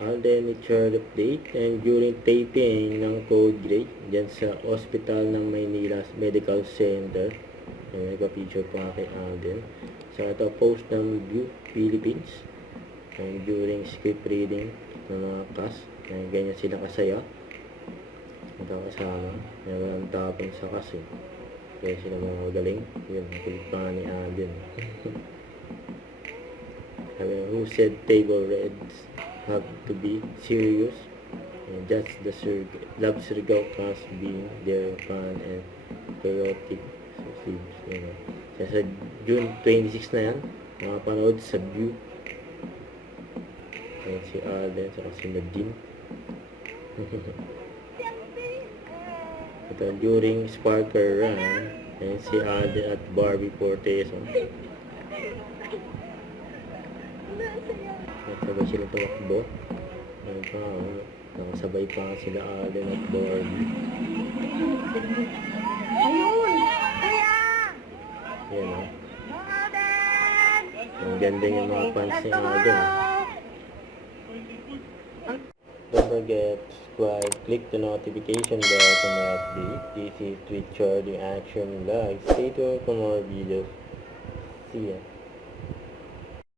Alden Richard update, and during taping ng Code Gray dyan sa Hospital ng Maynila Medical Center, may picture pa kay Alden. So ito post ng View Philippines, and during script reading ng mga cast, ganyan sila kasaya, magkakasama, may walang tapon sa cast kaya sila mga magaling. Yun, kulit pa ni Alden. Who said table reds have to be serious, and that's the love surgical cast being their fun and chaotic sausage, Sa June 26 na yan, makapanood sa View. Ayan si Alden, saka si Nadine. Ito, during Sparker Run, ayan si Alden at Barbie Fortes. Sabay sila tumakbo. Ayun pa, nakasabay pa sila Alden at Barbie. Ayun! Kaya! Yan o. Alden! Ang ganda yung mga fans ni Alden. Don't forget to subscribe, click the notification bell for more updates. This is Twitch Charlie Action Live. Stay tuned for more videos. See ya.